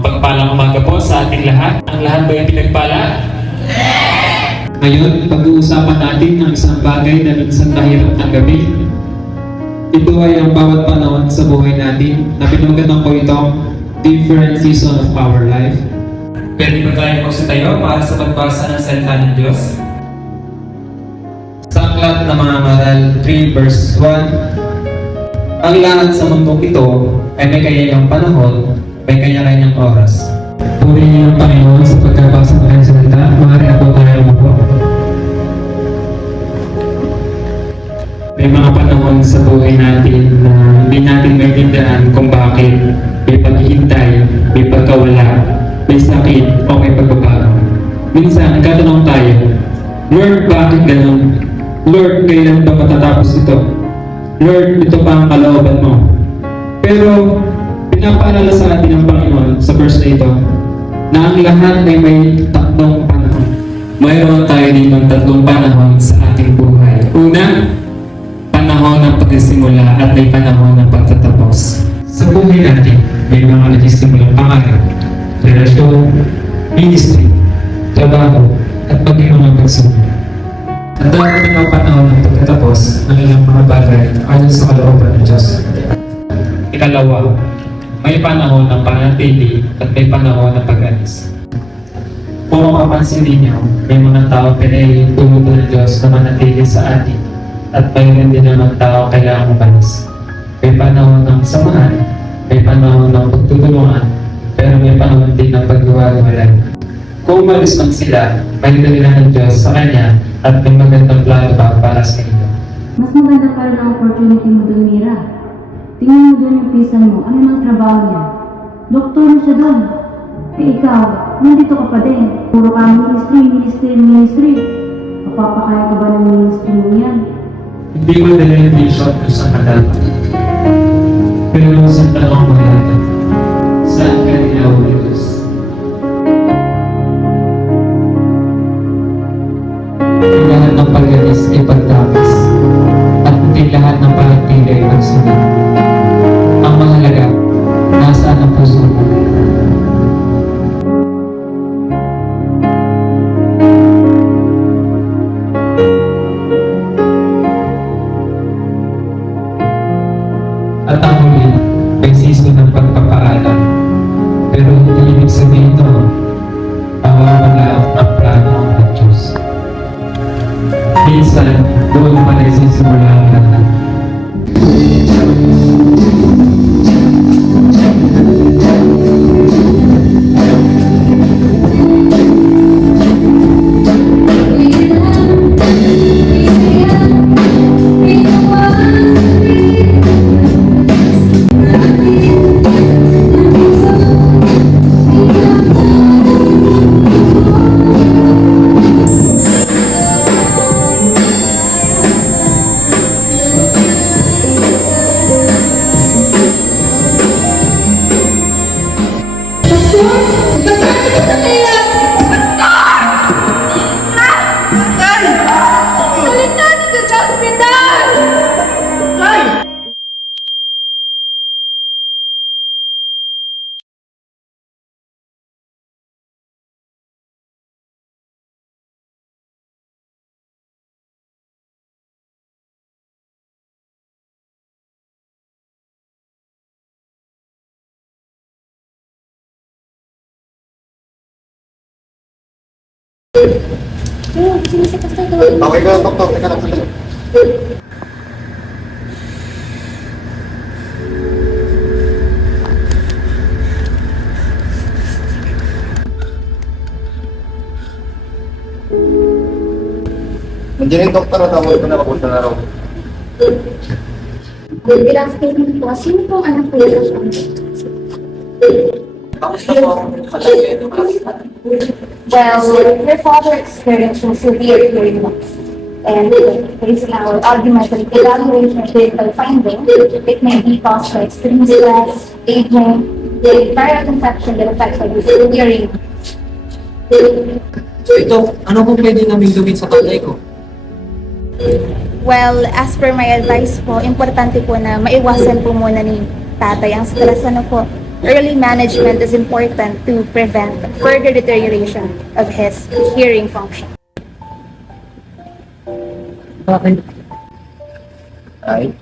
Mapagpalang umaga po sa ating lahat. Ang lahat ba yung pinagpala? Ngayon, pag-uusapan natin ang isang bagay na minsan mahirap tanggapin. Ito ay ang bawat panahon sa buhay natin na pinagatan ko itong different season of our life. Pwede ba tayo magsitayo para sa pagbasa ng salita ng Diyos? Sa aklat ng mga Ngaral 3 verse 1, ang lahat sa mundong ito ay may kanyang panahon, may kanya-kanyang oras. Purihin niyo ang Panginoon sa pagkabasa ng kanyang salita. Maaari na po tayo umupo. May mga panahon sa buhay natin na hindi natin maintindihan kung bakit may paghihintay, may pagkawala, may sakit o may pagbabago. Minsan, nagkatanong tayo, Lord, bakit ganun? Lord, kailan ba matatapos ito? Lord, ito pa ang kalooban mo. Pero, pinapaalala sa atin ng Panginoon sa verse na ito, na ang lahat ay may tatlong panahon. Mayroon tayo dito ng tatlong panahon sa ating buhay. Una, panahon ng pagsisimula at may panahon ng pagtatapos. Sa buhay natin, may mga nagsisimulang pangarap, relasyon, ministry, trabaho, at maging mga pagsubok. At dahil ng panahon ng pagtatapos ng ilang mga bagay ayon sa kalooban ng Diyos. Ikalawa, may panahon ng panatili at may panahon ng pag-alis. Kung mapapansin ninyo, may mga tao pinahihintulot ng Diyos na manatili sa atin at mayroon din naman tao kailangang umalis. May panahon ng samahan, may panahon ng pagtutulungan, pero may panahon din ng paghiwalay. Kung umalis man sila, may dalilan ng Diyos sa Kanya at may magandang plano pa para sa inyo. Mas maganda pa rin ang opportunity mo dun, Mira. Tingnan mo dun yung pisan mo. Ano nang trabaho niya? Doktor na siya dun. Eh ikaw, nandito ka pa din. Puro ka ministry. Mapapakaya ka ba ng ministry mo yan? Hindi mo dala yung vision kung saan ka dapat. Pero sa tanong mo natin, saan ka nilawalitos? Hindi lahat ng pag-alis ay pagtapos. At hindi lahat ng pagpili ay pagsunod. Ang mahalaga, nasaan ang puso mo? At ang huli, may season ng pagpapaalam. Pero hindi ibig sabihin ito, mawawala ang plano ng Diyos. Minsan, doon pa nagsisimula ang lahat. Okay ka, doktor. Teka lang. Nandiyan yung doktor at tawag ko na papunta na raw. Good afternoon po. Sino pong anak po yung Kamusta po ang kalagayan ng Well, her father experienced a severe hearing loss. And based on our augmented evaluation clinical finding, it may be caused by extreme stress, aging, viral infection that affects his hearing. So ito, ano po pwede namin gawin sa tatay ko? Well, as per my advice po, importante po na maiwasan po muna ni tatay ang stress. Ano po? early management is important to prevent further deterioration of his hearing function. Bakit? Ay,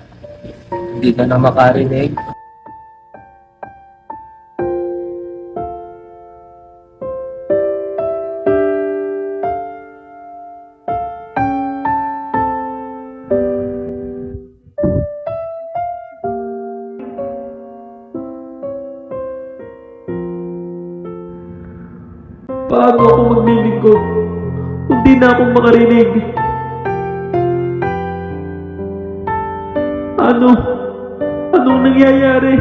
hindi ka na makarinig. Paano ako maglilingkod kung di na ako makarinig? Anong nangyayari?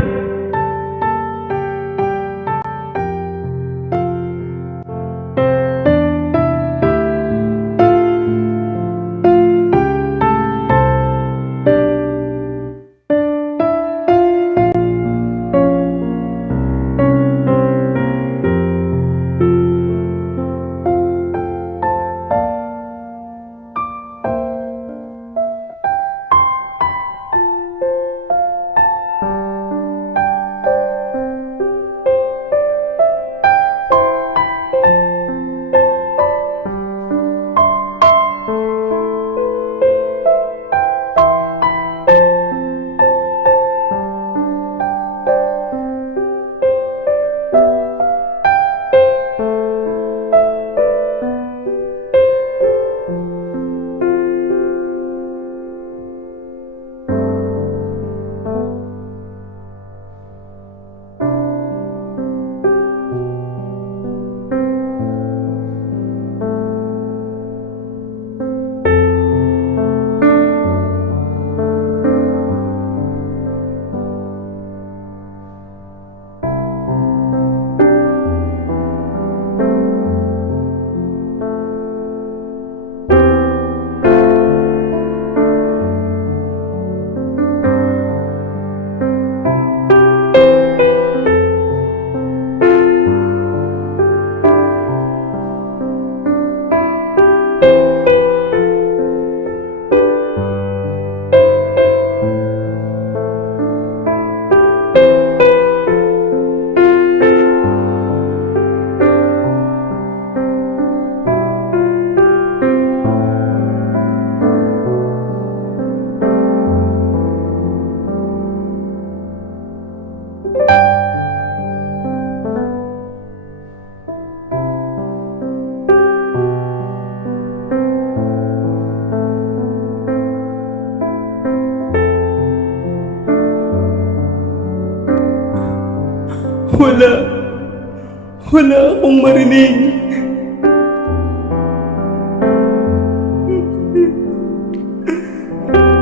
Wala akong marinig.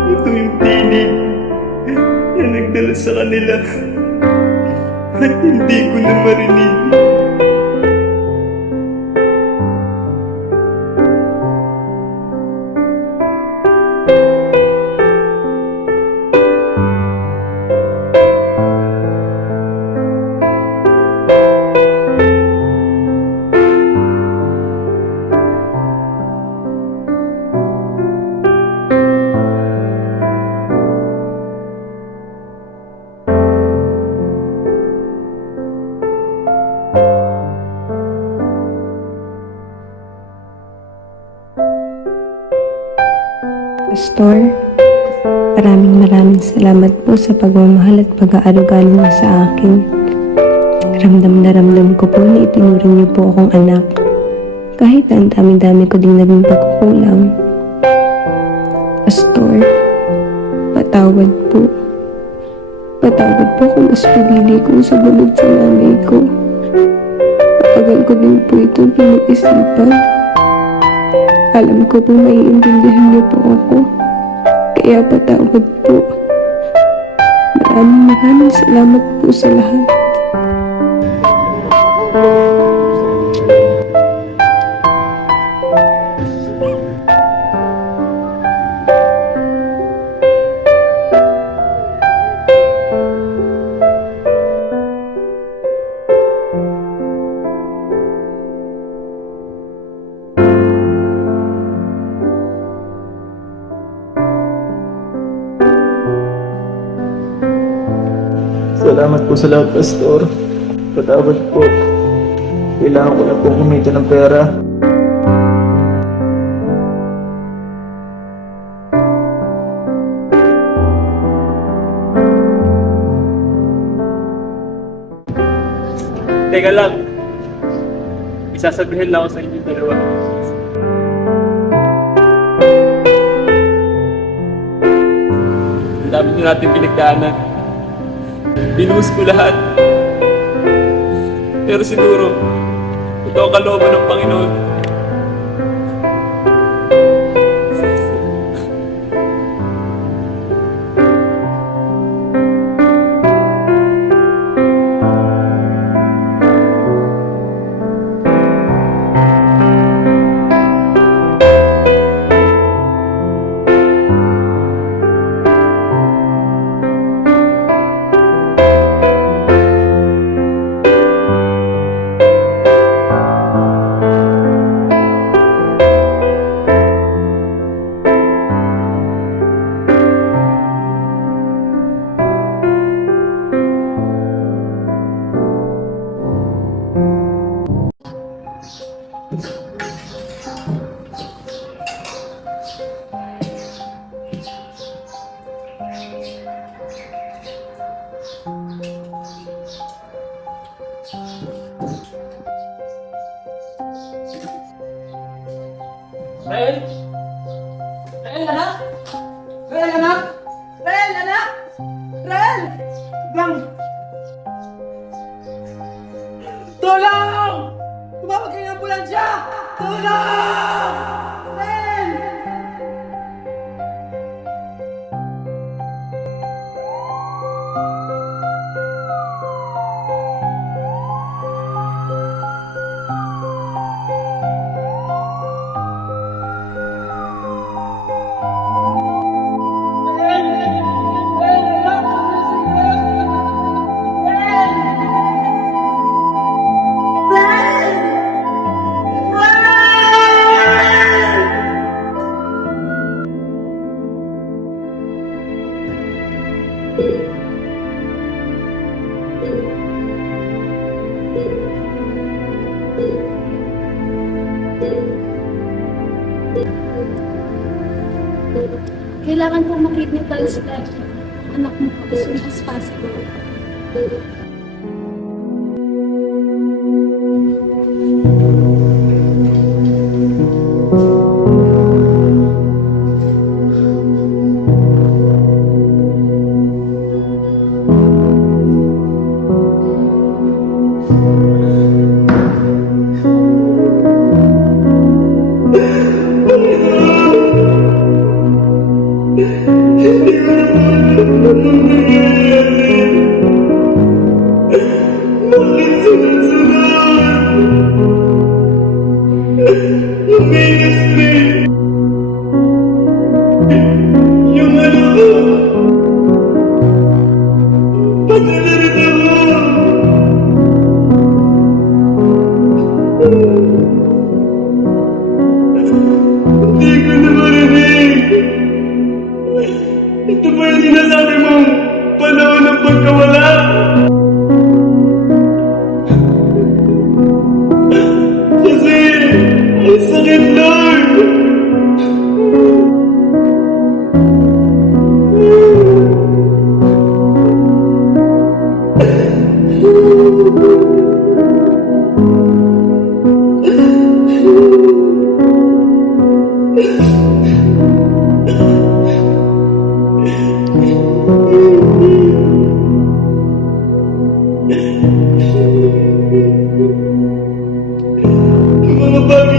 Ito yung tinig na nagdala sa kanila at hindi ko na marinig. Pastor, maraming salamat po sa pagmamahal at pag-aaruga niyo sa akin. Ramdam na ramdam ko po na itinuring niyo po akong anak. Kahit ang dami-dami ko ding naging pagkukulang. Pastor, patawad po. Patawad po kung mas pinili kong sumunod sa nanay ko. Matagal ko din po itong pinag-isipan. Alam ko po maiintindihan niyo po ako. Kaya patawad po. Maraming salamat po sa lahat. Salamat po sa lahat, Pastor. Patawad po. Kailangan ko na po kumita ng pera. Teka lang. Isasabihin lang ako sa inyo dalawa. Ang dami nyo natin pinagdaanan. Binuhos ko lahat. Pero siguro, ito ang kalooban ng Panginoon. Rael? Rael, anak? Rael, anak? Rael, anak? Rael! Bang! Tulong! Tumawag kayo ng ambulansya! Tulong! Rael! Kailangan po makikita sila anak mo as soon as possible. Hindi ko na marinig. Ito ba yung sinasabi mong panahon ng pagkawala? Kasi, ang sakit lang. Mga bagay